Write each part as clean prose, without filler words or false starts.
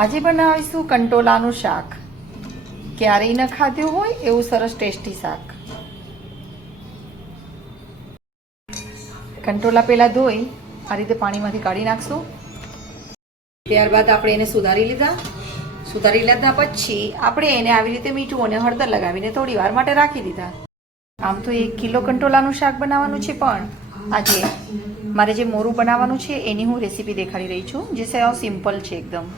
આજે બનાવીશું કંટોલાનું શાક. ક્યારેય ન ખાધું હોય એવું સરસ ટેસ્ટી શાક. કંટોલા પહેલાં ધોઈ આ રીતે પાણીમાંથી કાઢી નાખશું. ત્યારબાદ આપણે એને સુધારી લીધા પછી આપણે એને આવી રીતે મીઠું અને હળદર લગાવીને થોડી વાર માટે રાખી દીધા. આમ તો 1 કિલો કંટોલાનું શાક બનાવવાનું છે, પણ આજે મારે જે મોરું બનાવવાનું છે એની હું રેસીપી દેખાડી રહી છું, જે સાવ સિમ્પલ છે એકદમ.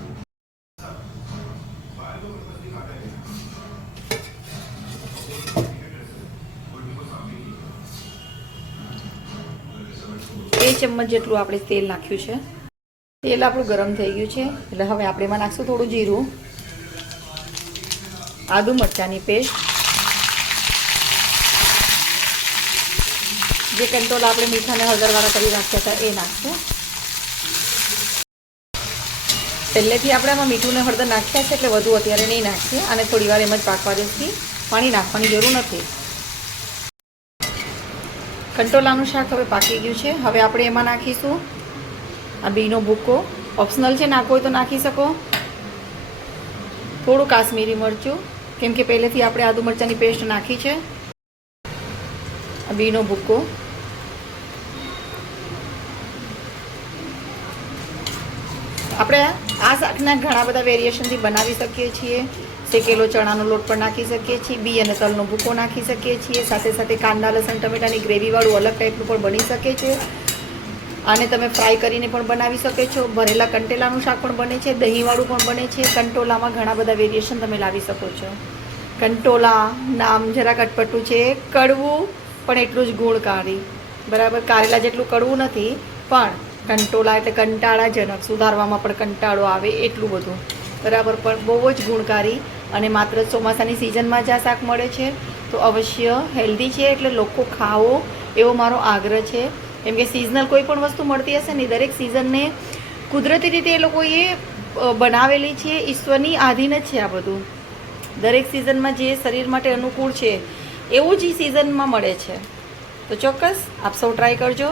બે ચમચ જેટલું આપણે તેલ નાખ્યું છે. તેલ આપણું ગરમ થઈ ગયું છે, એટલે હવે આપણે એમાં નાખશું થોડું જીરું, આદુ મરચાંની પેસ્ટ, જે કંટોલા આપણે મીઠા અને હળદરવાળા કરી રાખ્યા હતા એ નાખશું. પહેલેથી આપણે આમાં મીઠું ને હળદર નાખ્યા છે, એટલે વધુ અત્યારે નહીં નાખીએ. અને થોડી વાર એમ જ પાકવા દેશું. પાણી નાખવાની જરૂર નથી. કંટોલાનું શાક હવે પાકી ગયું છે. હવે આપણે એમાં નાખીશું આ બીનો ભૂકો. ઓપ્શનલ છે, નાખવો હોય તો નાખી શકો. થોડું કાશ્મીરી મરચું, કેમ કે પહેલેથી આપણે આદુ મરચાંની પેસ્ટ નાખી છે. આ બીનો ભૂકો, આપણે આ શાકના ઘણા બધા વેરિએશનથી બનાવી શકીએ છીએ. શેકેલો ચણાનો લોટ પણ નાખી શકીએ છીએ, બી અને તલનો ભૂકો નાખી શકીએ છીએ. સાથે સાથે કાંદા લસણ ટમેટાની ગ્રેવીવાળું અલગ ટાઈપનું પણ બની શકે છે. આને તમે ફ્રાય કરીને પણ બનાવી શકો છો. ભરેલા કંટોલાનું શાક પણ બને છે, દહીંવાળું પણ બને છે. કંટોલામાં ઘણા બધા વેરિએશન તમે લાવી શકો છો. કંટોલા નામ જરાક અટપટું છે, કડવું પણ એટલું જ ગુણકારી. બરાબર, કારેલા જેટલું કડવું નથી, પણ કંટોલા એટલે કંટાળાજનક, સુધારવામાં પણ કંટાળો આવે એટલું બધું. બરાબર, પણ બહુ જ ગુણકારી. અને માત્ર ચોમાસાની સિઝનમાં જ આ શાક મળે છે, તો અવશ્ય હેલ્ધી છે, એટલે લોકો ખાવો એવો મારો આગ્રહ છે. કેમ કે સિઝનલ કોઈ પણ વસ્તુ મળતી હશે ને, દરેક સિઝનને કુદરતી રીતે એ લોકોએ બનાવેલી છે. ઈશ્વરની આધીન જ છે આ બધું. દરેક સિઝનમાં જે શરીર માટે અનુકૂળ છે એવું જ સિઝનમાં મળે છે. તો ચોક્કસ આપ સૌ ટ્રાય કરજો.